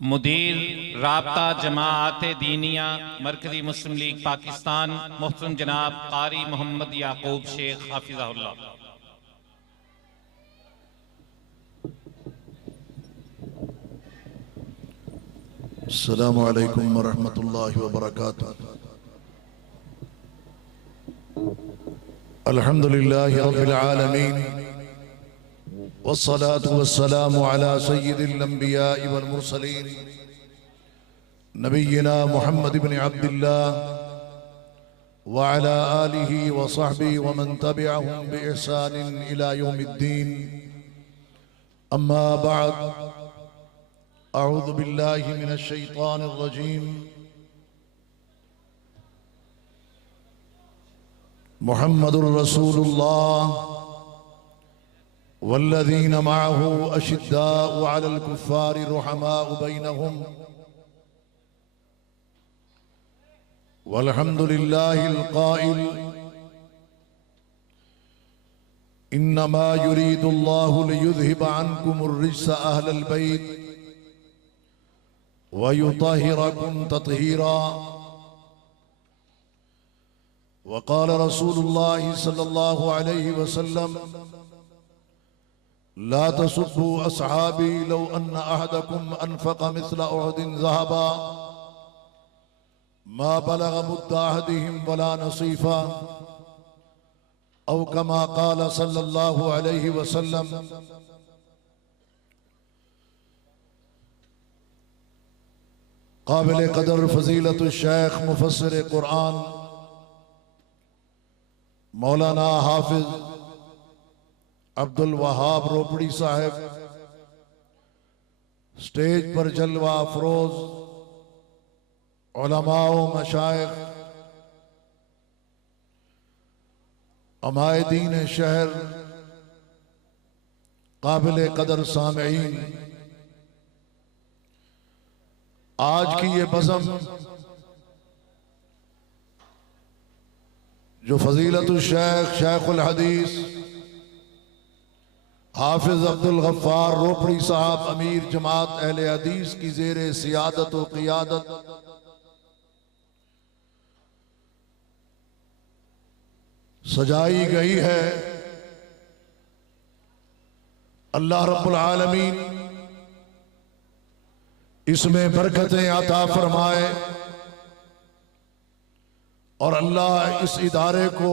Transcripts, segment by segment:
मुदीर राब्ता जमाअत दीनिया मरकज़ी मुस्लिम लीग पाकिस्तान मोहतरम जनाब कारी मोहम्मद याकूब शेख हाफिज़हुल्लाह। अस्सलामु अलैकुम वरहमतुल्लाहि वबरकातुहू। अल्हम्दुलिल्लाहि रब्बिल आलमीन वस्सलातु वस्सलामु अला सय्यिदिल अंबिया'i वल मुरसलीन नबिय्यिना मुहम्मद इब्न अब्दिल्लाह व अला आलिहि व सहबिहि व मन तबिअहुम बि इहसानिन इला यौमिद्दीन। अम्मा बअद, अऊज़ु बिल्लाहि मिनश शैतानिर रजीम। मुहम्मदुर रसूलुल्लाह वल्लज़ीन मअहू अशिद्दाउ अलल कुफ़्फ़ारि रुहमाउ बैनहुम वल्हम्दुलिल्लाहिल क़ाइल इन्नमा युरीदुल्लाहु लियुज़हिबा अन्कुमुर रिज्सा अहलल बैत व युतहिरकुम तत्हीरा। वक़ाल रसूलुल्लाहि सल्लल्लाहु अलैहि वसल्लम ला तसुब्बू अस्हाबी लौ अन्ना अहदकुम अनफ़क़ मिस्ला उहदिन ज़हबा मा बलग़ मुद्दा अहदिहिम वला नसीफ़ा औ कमा क़ाल सल्लल्लाहु अलैहि वसल्लम। काबिल क़दर फ़ज़ीलतुश शेख मुफ़स्सिर क़ुरआन मौलाना हाफिज अब्दुल वहाब रोपड़ी साहब, स्टेज पर जलवा अफरोज उलमाओ मशाइख, अमायदीन शहर, काबिल कदर सामईन, आज की ये बज़म जो फजीलतुल शेख शेखुल हदीस हाफिज अब्दुल गफ्फार रोपड़ी साहब अमीर जमात अहले हदीस की ज़ेरे सियादत व क़ियादत सजाई गई है। अल्लाह रब्बुल आलमीन इसमें बरकतें अता फरमाए और अल्लाह इस इदारे को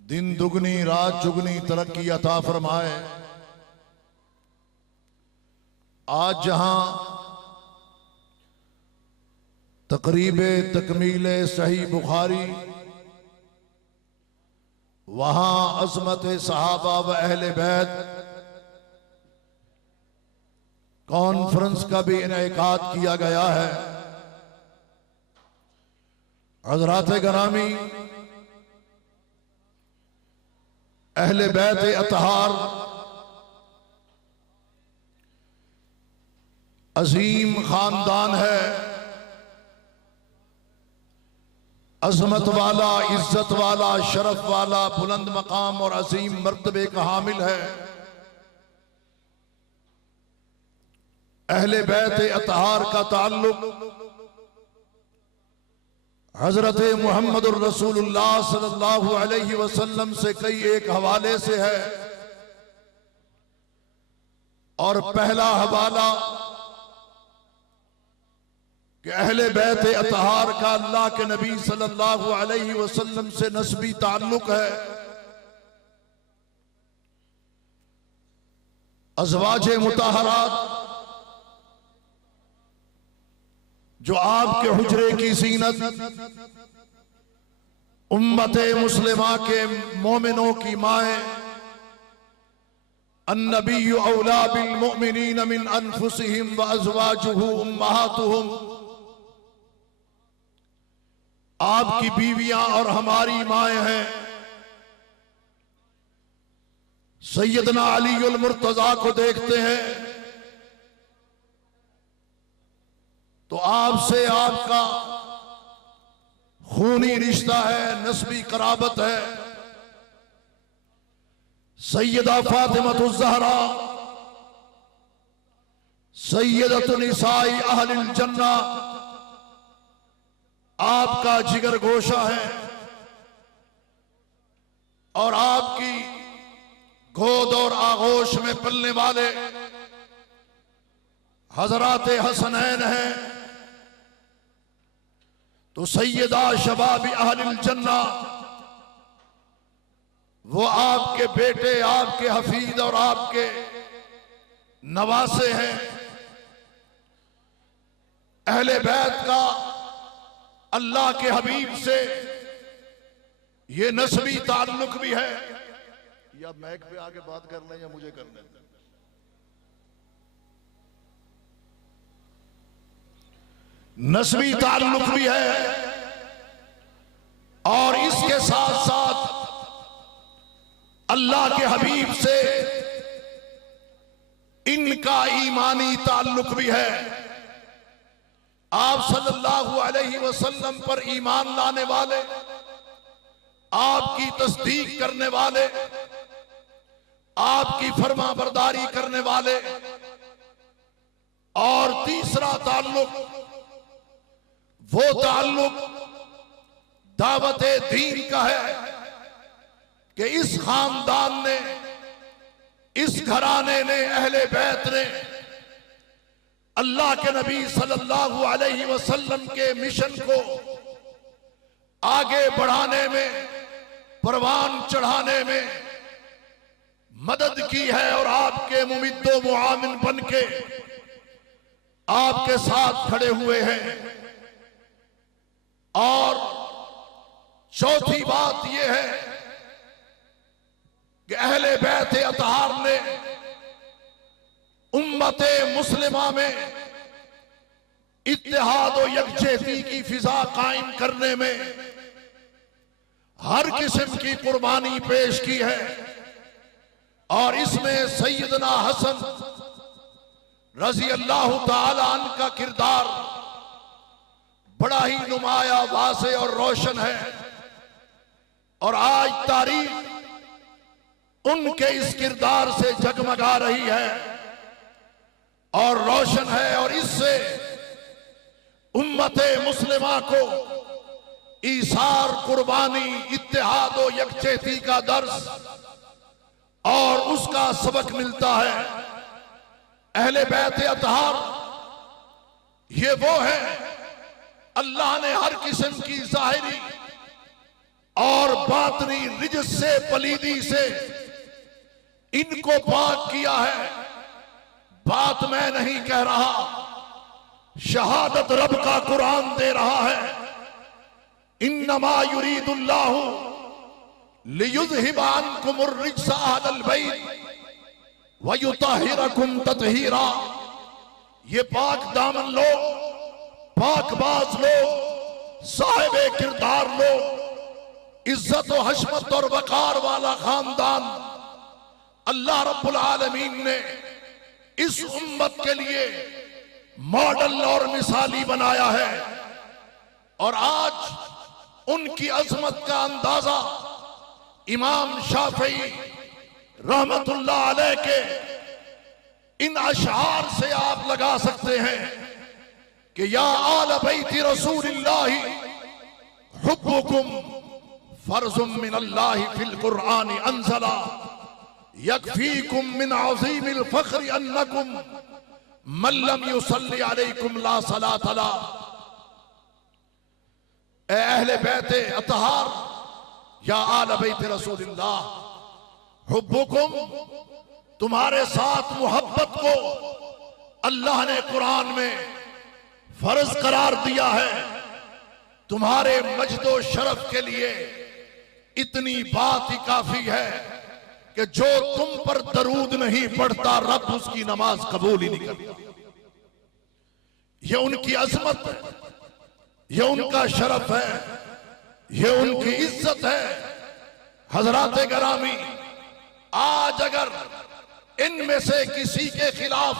दिन दुगनी रात चुगनी तरक्की अता फरमाए। आज जहां तकरीबे तकमीले सही बुखारी, वहां अज़मत सहाबा व अहले बैत कॉन्फ्रेंस का भी इनेकाद किया गया है। हज़रात गिरामी, अहले बैत अतहार अजीम खानदान है, अजमत वाला, इज्जत वाला, शरफ वाला, बुलंद मकाम और अजीम मर्तबे का हामिल है। अहले बैत अतहार का ताल्लुक हजरत मुहम्मद रसूलुल्लाह सल्लल्लाहु अलैहि वसल्लम से कई एक हवाले से है। और पहला हवाला कि अहले बैत अतहार का अल्लाह के नबी सल्लल्लाहु अलैहि वसल्लम से नस्बी ताल्लुक है। अज़वाजे मुताहरात जो आपके हुजरे की ज़ीनत, उम्मते मुस्लिमा के मोमिनों की माए, अन्नबिय्यु औला बिल मुमिनीन मिन अनफुसिहिम व अज़वाजुहु उम्महातुहुम, आपकी बीवियां और हमारी माए हैं। सैयदना अली उल मुर्तज़ा को देखते हैं तो आपसे आपका खूनी रिश्ता है, नस्बी कराबत है। सैयदा फातिमा ज़हरा सय्यदतु निसाई अहलिल जन्ना आपका जिगर गोशा है और आपकी गोद और आगोश में पलने वाले हजरात हसनैन हैं। तो सैयदा शबाबी अहलिल जन्ना वो आपके बेटे, आपके हफीज और आपके नवासे हैं। अहले बैत का अल्लाह के हबीब से ये नस्बी ताल्लुक भी है। या मैक पे आके बात कर लें या मुझे करने दें। नस्बी ताल्लुक भी है और इसके साथ साथ अल्लाह के हबीब से इनका ईमानी ताल्लुक भी है। आप सल्लल्लाहु अलैहि वसल्लम पर ईमान लाने वाले, आपकी तस्दीक करने वाले, आपकी फरमा बरदारी करने वाले। और तीसरा ताल्लुक वो ताल्लुक दावत दीन का है कि इस खानदान ने, इस घराने ने, अहले बैत ने अल्लाह के नबी सल्लल्लाहु अलैहि वसल्लम के मिशन को आगे बढ़ाने में, परवान चढ़ाने में मदद की है और आपके मुमिद्दो मुआमिन बन के आपके साथ खड़े हुए हैं। और चौथी बात यह है कि अहले बैत अतहार ने उम्मते मुस्लिमा में इत्तेहाद और यकजहती की फिजा कायम करने में हर किस्म की कुर्बानी पेश की है। और इसमें सैयदना हसन रजी अल्लाह ताला अन्हु का किरदार बड़ा ही नुमाया, वासे और रोशन है। और आज तारीख उनके इस किरदार से जगमगा रही है और रोशन है। और इससे उम्मते मुस्लिमा को ईसार, कुर्बानी, इत्तेहाद और यकजहती का दर्स और उसका सबक मिलता है। अहले बैत अतहार ये वो है, अल्लाह ने हर किस्म की जाहिरी और बातनी रिजस से, पलीदी से इनको पाक किया है। बात मैं नहीं कह रहा, शहादत रब का कुरान दे रहा है। इन्नमा युरीदुल्लाहु लियुज़हिबा अन्कुमुर रिज्सा अहलल बैत व युतहिरकुम तत्हीरा। ये पाक दामन लोग, पाकबाज लोग, साहिबे किरदार लोग, इज्जत और हशमत और वकार वाला खानदान अल्लाह रब्बुल आलमीन ने इस उम्मत के लिए मॉडल और मिसाली बनाया है। और आज उनकी अजमत का अंदाजा इमाम शाफई रहमतुल्लाह अलैह के इन अशआर से आप लगा सकते हैं कि या आल बैति रसूलिल्लाहि हुब्बुकुम फर्जुम मिनल्लाहि फिल कुरआन अंज़ला यकफीकुम मिन अज़ीमिल फ़ख्रि अन्नकुम मन लम युसल्ली अलैकुम ला सलात ला। ए अहले बैते अतहार, या आल बैति रसूलिल्लाह, हुब्बुकुम, तुम्हारे साथ मोहब्बत को अल्लाह ने कुरान में फर्ज करार दिया है। तुम्हारे मजदो शरफ के लिए इतनी बात ही काफी है कि जो तुम पर दरूद नहीं पढ़ता, रब उसकी नमाज कबूल ही नहीं करता। ये उनकी अजमत है, ये उनका शरफ है, ये उनकी इज्जत है। हजराते गरामी, आज अगर इनमें से किसी के खिलाफ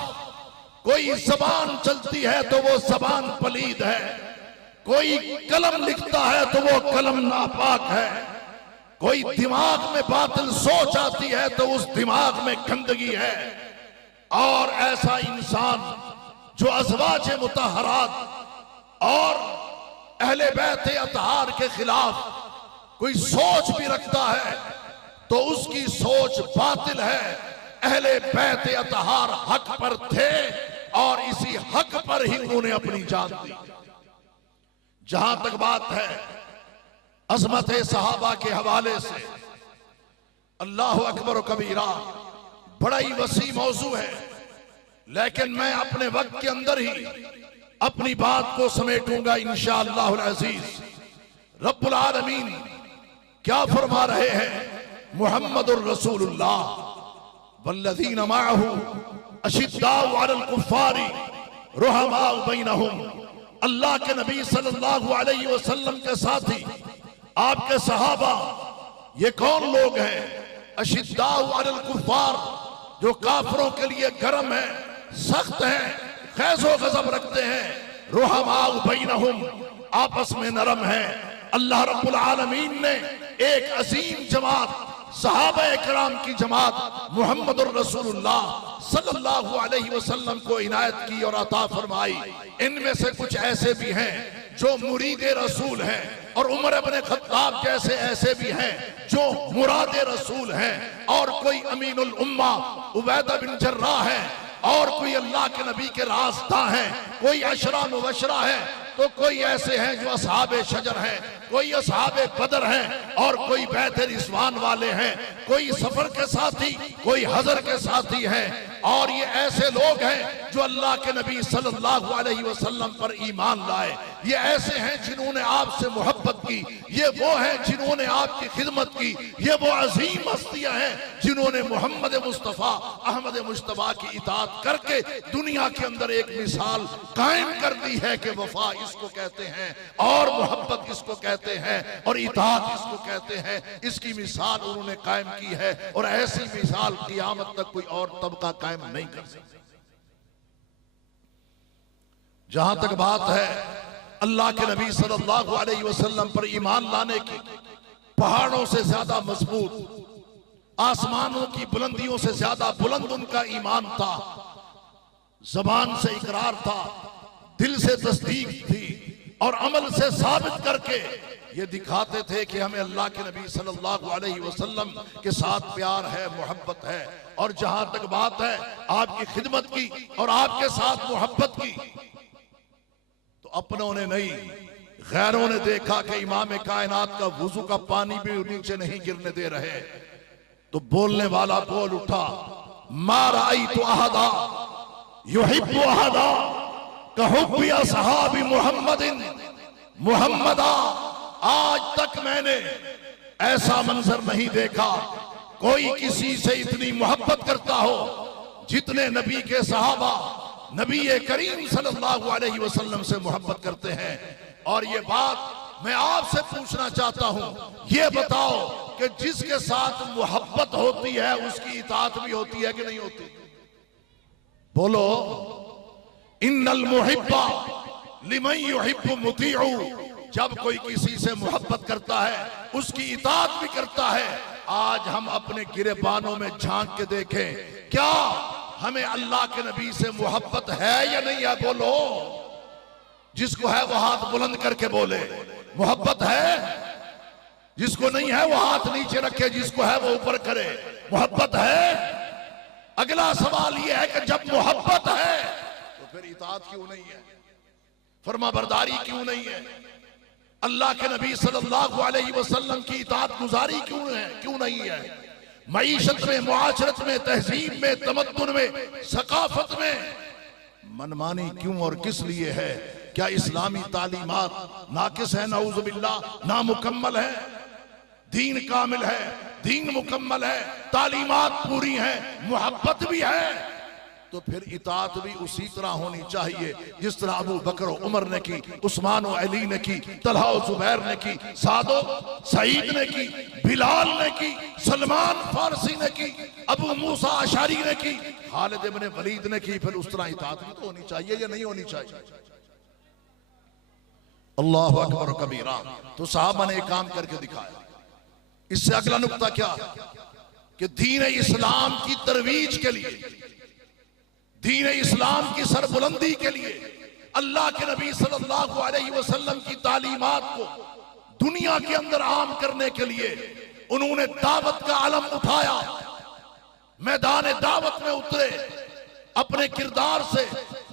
कोई जबान चलती है तो वो जबान पलीद है, कोई कलम लिखता है तो वो कलम नापाक है, कोई दिमाग में बातिल सोच आती है तो उस दिमाग में गंदगी है। और ऐसा इंसान जो अज़वाज मुतहरात और अहले बैत अतहार के खिलाफ कोई सोच भी रखता है तो उसकी सोच बातिल है। अहले बैत अतहार हक पर थे और इसी हक पर ही उन्होंने अपनी जान दी। जहां तक बात है अजमत सहाबा के हवाले से, अल्लाह अकबर कबीरा, बड़ा ही वसी मौजू है, लेकिन मैं अपने वक्त के अंदर ही अपनी बात को समेटूंगा इंशाअल्लाह अज़ीज। रब्बुल आलमीन क्या फरमा रहे हैं? मुहम्मदुर रसूलुल्लाह वल्लज़ीना मअहू अशिद्दाउ अलल कुफ़्फ़ारी रुहमाउ बैनहुम। अल्लाह के नबी सल्लल्लाहु अलैहि वसल्लम के साथी आपके सहाबा ये कौन लोग हैं? अशिद्दाउ अलल कुफ़्फ़ार, जो काफिरों के लिए गर्म है, सख्त हैं, खैज़ो गज़ब रखते हैं। रुहमाउ बैनहुम, आपस में नरम है। अल्लाह रब्बुल आलमीन ने एक अजीम जमात, सहाबा कराम की जमात मुहम्मदुर रसूलुल्लाह सल्लल्लाहु अलैहि वसल्लम को इनायत की और अता फरमाई। इनमें से कुछ ऐसे भी हैं जो मुरीद रसूल हैं, और उमर इब्न खत्ताब जैसे ऐसे भी हैं जो मुराद रसूल हैं, और कोई अमीनुल उम्मा उबैदा बिन जर्राह है, और कोई अल्लाह के नबी के रास्ता हैं, कोई अशरा मुबशरा है, तो कोई ऐसे हैं जो असहाबे शजर हैं, कोई असहाबे बदर हैं, और कोई बैत रिज़वान वाले हैं, कोई सफर के साथी, कोई हजर के साथी हैं। और ये ऐसे लोग हैं जो अल्लाह के नबी सल्लल्लाहु अलैहि वसल्लम पर ईमान लाए। ये ऐसे हैं जिन्होंने आपसे मोहब्बत की, ये वो हैं जिन्होंने आपकी खिदमत की, ये वो अजीम हस्तियां हैं जिन्होंने मोहम्मद मुस्तफ़ा अहमद मुश्तबा की इताअत करके दुनिया के अंदर एक मिसाल कायम कर दी है कि वफा इसको कहते हैं और मोहब्बत इसको कहते हैं और इताअत इसको कहते हैं। इसकी मिसाल उन्होंने कायम की है, और ऐसी मिसाल क़यामत तक कोई और तबका कायम नहीं कर सकता। जहां तक बात है अल्लाह के नबी सल्लल्लाहु अलैहि वसल्लम पर ईमान लाने की, पहाड़ों से ज्यादा मजबूत, आसमानों की बुलंदियों से ज्यादा बुलंद उनका ईमान था। जबान से इकरार था, दिल से तस्दीक थी, और अमल से साबित करके ये दिखाते थे कि हमें अल्लाह के नबी सल्लल्लाहु अलैहि वसल्लम के साथ प्यार है, मोहब्बत है। और जहां तक बात है आपकी खिदमत की और आपके साथ मोहब्बत की, तो अपनों ने नहीं, गैरों ने देखा कि इमाम कायनात का वुजू का पानी भी नीचे नहीं गिरने दे रहे, तो बोलने वाला बोल उठा, मा राअयतु अहदा युहिब्बु अहदा कहुब्बि असहाबी मुहम्मदिन मुहम्मदा। आज तक मैंने ऐसा मंजर नहीं देखा कोई किसी से इतनी मोहब्बत करता हो जितने नबी के सहाबा नबी करीम सल्लल्लाहु अलैहि वसल्लम से मोहब्बत करते हैं। और ये बात मैं आपसे पूछना चाहता हूं, ये बताओ कि जिसके साथ मोहब्बत होती है उसकी इताअत भी होती है कि नहीं होती? बोलो। इन्नल मुहिब्बा लिमन युहिब्बु मुतीउ। जब कोई किसी से मोहब्बत करता है उसकी इताअत भी करता है। आज हम अपने गिरेबानों में झांक के देखें, क्या हमें अल्लाह के नबी से मोहब्बत है या नहीं है? बोलो। जिसको है वो हाथ बुलंद करके बोले मोहब्बत है, जिसको नहीं है वो हाथ नीचे रखे, जिसको है वो ऊपर करे। मोहब्बत है। अगला सवाल ये है कि जब मोहब्बत है तो फिर इताअत क्यों नहीं है, फरमाबरदारी क्यों नहीं है, अल्लाह के नबी सल्लल्लाहु अलैहि वसल्लम की इताअत गुजारी क्यों नहीं है? मईशत में, मुआशरत में, तहजीब में, तमद्दुन में, सकाफत में मनमानी क्यों और किस लिए है? क्या इस्लामी तालीमात नाकिस है? नाउज़ु बिल्लाह, नामुकम्मल है? दीन कामिल है, दीन मुकम्मल है, तालीमात पूरी है, मोहब्बत भी है, तो फिर इताअत भी उसी तरह होनी चाहिए जिस तरह अबू बकर और उमर ने की, उस्मान और अली ने की, तलहा और जुबैर ने की, सादो सईद ने की, बिलाल ने की, सलमान फारसी ने की, अबू मूसा अशारी ने की, खालिद इब्न वलीद ने की। फिर उस तरह इताअत भी तो होनी चाहिए या नहीं होनी चाहिए? अल्लाहु अकबर कबीरा। तो साहबा ने एक काम करके दिखाया। इससे अगला नुक्ता क्या कि दीन इस्लाम की तरवीज के लिए, दीन इस्लाम की सरबुलंदी के लिए, अल्लाह के नबी सल्लल्लाहु अलैहि वसल्लम की तालीमात को दुनिया के अंदर आम करने के लिए उन्होंने दावत का अलम उठाया, मैदान दावत में उतरे, अपने किरदार से,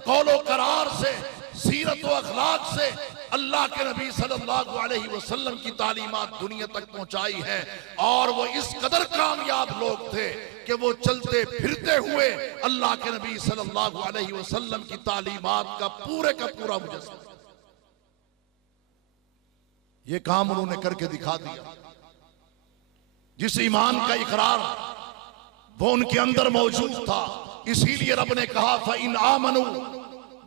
कौलो करार से, सीरत व अखलाक से अल्लाह के नबी सल्लल्लाहु अलैहि वसल्लम की तालीमात दुनिया तक पहुंचाई है। और वो इस कदर कामयाब लोग थे कि वो चलते फिरते हुए अल्लाह के नबी सल्लल्लाहु अलैहि वसल्लम की तालीमात का पूरा मुजस्सम, ये काम उन्होंने करके दिखा दिया। जिस ईमान का इकरार वो उनके अंदर मौजूद था, इसीलिए रब ने कहा फ़इन आमनू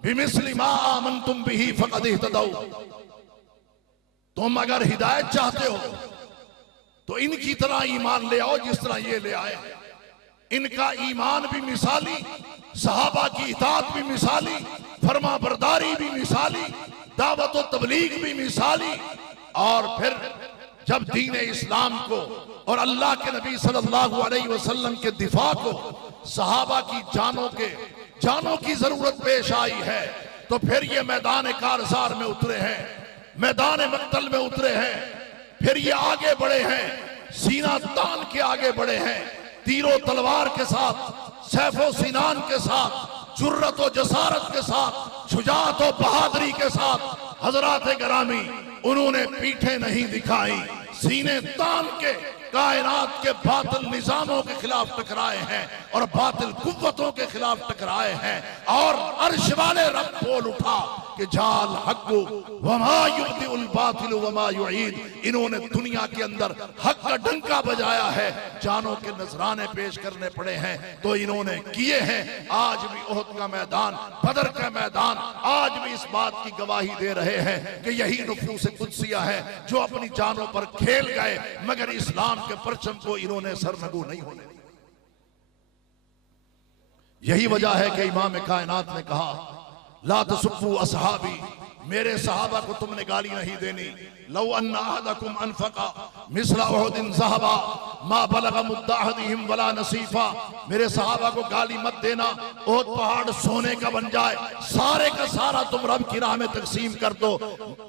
बिमिस्लि मा आमनतुम बिही फ़क़द इह्तदौ। तुम अगर हिदायत चाहते हो तो इनकी तरह ईमान ले आओ जिस तरह ये ले आए। इनका ईमान भी मिसाली, सहाबा की इताअत भी मिसाली, फरमा बरदारी भी मिसाली, दावत व तबलीग भी मिसाली। और फिर जब दीन इस्लाम को और अल्लाह के नबी सल्लल्लाहु अलैहि वसल्लम के दिफा को सहाबा की जानों की जरूरत पेश आई है, तो फिर ये मैदान कारजार में उतरे हैं, मैदान मक्तल में उतरे हैं, फिर ये आगे बढ़े हैं, सीना तान के आगे बढ़े हैं, तीरों तलवार के साथ, सैफो सिनान के साथ, जुर्रत व जसारत के साथ, शुजाअत व बहादुरी के साथ हजरात गिरामी उन्होंने पीठे नहीं दिखाई, सीने तान के कायनात के बातिल निजामों के खिलाफ टकराए हैं और बातिल कुव्वतों के खिलाफ टकराए हैं। और अर्श वाले रब बोल उठा कि जाल हक़्क़ु वमा युब्दिउल बातिलु वमा युईद। इन्होंने दुनिया के अंदर हक का डंका बजाया है, जानों के नजराने पेश करने पड़े हैं तो इन्होंने किए हैं। आज भी ओहद का मैदान, बदर का मैदान आज भी इस बात की गवाही दे रहे हैं कि यही नुफूस कुद्सिया है जो अपनी जानों पर खेल गए, मगर इस्लाम के परचम को इन्होंने सरनगू नहीं होने दिया। यही वजह है कि इमाम कायनात ने कहा ला तसुब्बू असहाबी, मेरे सहाबा को तुमने गाली नहीं देनी। लौ अन्ना अहदकुम अनफका मिस्ला उहुदिन ज़हबा मा बलगा मुद्दा अहदिहिम वला नसीफा। मेरे सहाबा को गाली मत देना, ओहद पहाड़ सोने का बन जाए, सारे का सारा तुम रब की राह में तकसीम कर दो।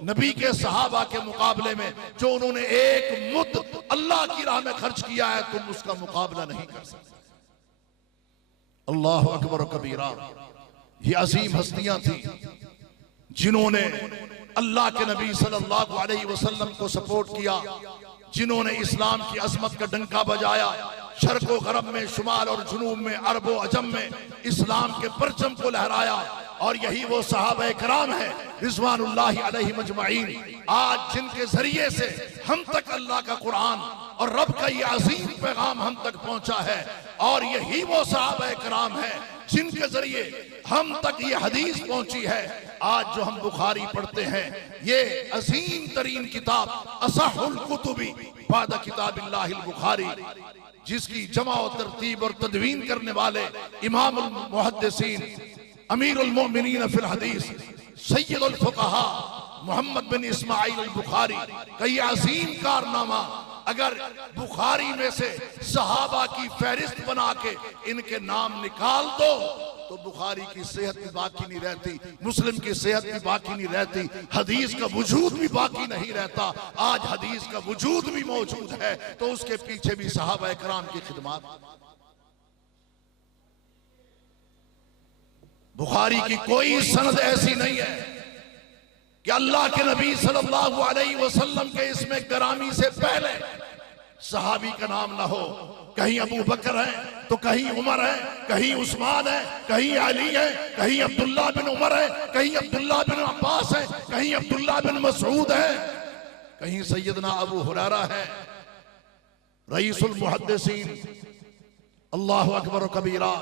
नबी के सहाबा के मुकाबले में जो उन्होंने एक मुद्द अल्लाह की राह में खर्च किया है, तुम उसका मुकाबला नहीं कर सकते। अल्लाहु अकबर कबीरा। ये अजीम हस्तियां थी जिन्होंने अल्लाह के नबी सल्लल्लाहु अलैहि वसल्लम को सपोर्ट किया, जिन्होंने इस्लाम की अजमत का डंका बजाया, शर्क़ व गरब में, शुमाल और जुनूब में, अरब व अजम में इस्लाम के परचम को लहराया। और यही वो सहाबा कराम है रिज़वानुल्लाहि अलैहिम अजमईन, आज जिनके जरिए से हम तक अल्लाह का कुरान और रब का ये अजीम पैगाम हम तक पहुंचा है। और यही वो सहाबा कराम है जिनके जरिए हम तक ये हदीस पहुंची है। आज जो हम बुखारी पढ़ते हैं, ये अजीम तरीन किताब असहुल कुतुबी बाद किताबिल्लाहिल बुखारी, जिसकी जमा और तरतीब और तदवीन करने वाले इमामुल मुहद्दिसीन अमीरुल मोमिनीन फिल हदीस सय्यदुल फुक़हा मोहम्मद बिन इस्माइल अल बुखारी का ये अजीम कारनामा, अगर बुखारी में से सहाबा की फहरिस्त बना के इनके नाम निकाल दो तो बुखारी की सेहत भी बाकी नहीं रहती, मुस्लिम की सेहत भी बाकी नहीं रहती, हदीस का वजूद भी बाकी नहीं रहता। आज हदीस का वजूद भी मौजूद है तो उसके पीछे भी सहाबा इकराम की खिदमत। बुखारी की कोई सनद ऐसी नहीं है कि अल्लाह के नबी सल्लल्लाहु अलैहि वसल्लम के इसमें गरामी से पहले सहाबी का नाम ना हो। कहीं अबू बकर है तो कहीं उमर है, कहीं उस्मान है, कहीं अली है, कहीं अब्दुल्ला बिन उमर है, कहीं अब्दुल्ला बिन अब्बास है, कहीं अब्दुल्ला बिन मसऊद है, कहीं सैयदना अबू हुरैरा है, रईसुल मुहद्दिसीन। अल्लाहु अकबर कबीरा।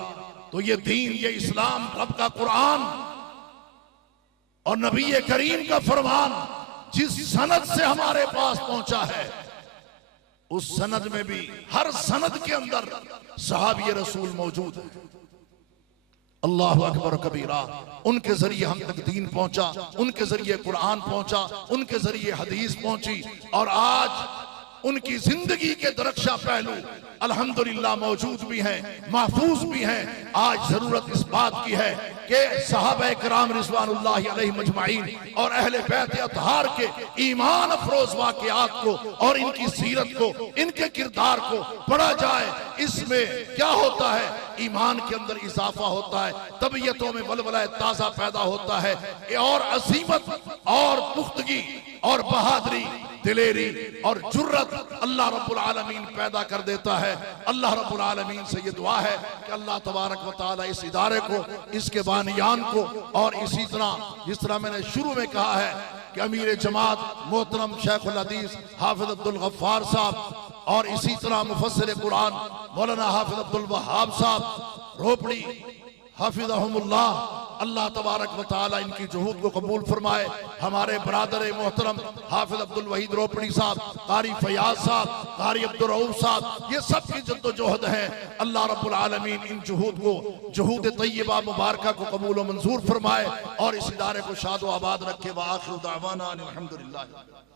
तो ये दीन, ये इस्लाम, रब का कुरान और नबी करीम का फरमान जिस सनद से हमारे पास पहुंचा है, उस सनद में भी हर सनद के अंदर सहाबी रसूल मौजूद है। अल्लाहु अकबर कबीरा। उनके जरिए हम तक दीन पहुंचा, उनके जरिए कुरान पहुंचा, उनके जरिए हदीस पहुंची। और आज उनकी जिंदगी के दरख्शा पहलू अल्हम्दुलिल्लाह मौजूद भी हैं, महफूज भी हैं। आज जरूरत इस बात की है कि सहाबाए किराम रिज़वानुल्लाहि अलैहिम अजमाइन और अहले बैत अतहार के ईमान अफरोज वाक़ियात को और इनकी सीरत को, इनके किरदार को पढ़ा जाए। इसमें क्या होता है, ईमान के अंदर इजाफा होता है, तबीयतों में वलवला ताज़ा पैदा होता है और अज़ीमत और पुख्तगी और बहादुरी, दिलेरी और जुर्रत अल्लाह रब्बुल आलमीन पैदा कर देता है। अल्लाह रब्बुल आलमीन से ये दुआ है कि अल्लाह तबारक व तआला इस इदारे को, इसके बानियान को और इसी तरह जिस तरह मैंने शुरू में कहा है कि अमीर जमात मोहतरम शेखुल हदीस हाफिज अब्दुल गफ्फार साहब और इसी तरह मुफस्सिर कुरान मौलाना हाफिज अब्दुल वहाब साहब रोपड़ी हाफिज़हुमुल्लाह, अल्लाह तबारक व तआला इनकी जुहूद को कबूल फरमाए। हमारे बरादर मोहतरम हाफिज अब्दुल वहीद रोपड़ी साहब, कारी फयाज साहब, कारी अब्दुल रऊफ साहब, ये सब की जद्दोजहद है। अल्लाह रब्बुल आलमीन इन जुहूद को, जुहूद तय्यबा मुबारका को कबूल व मंजूर फरमाए और इस इदारे को शाद व आबाद रखे। व आखिर दावाना अनिल हम्दुलिल्लाह।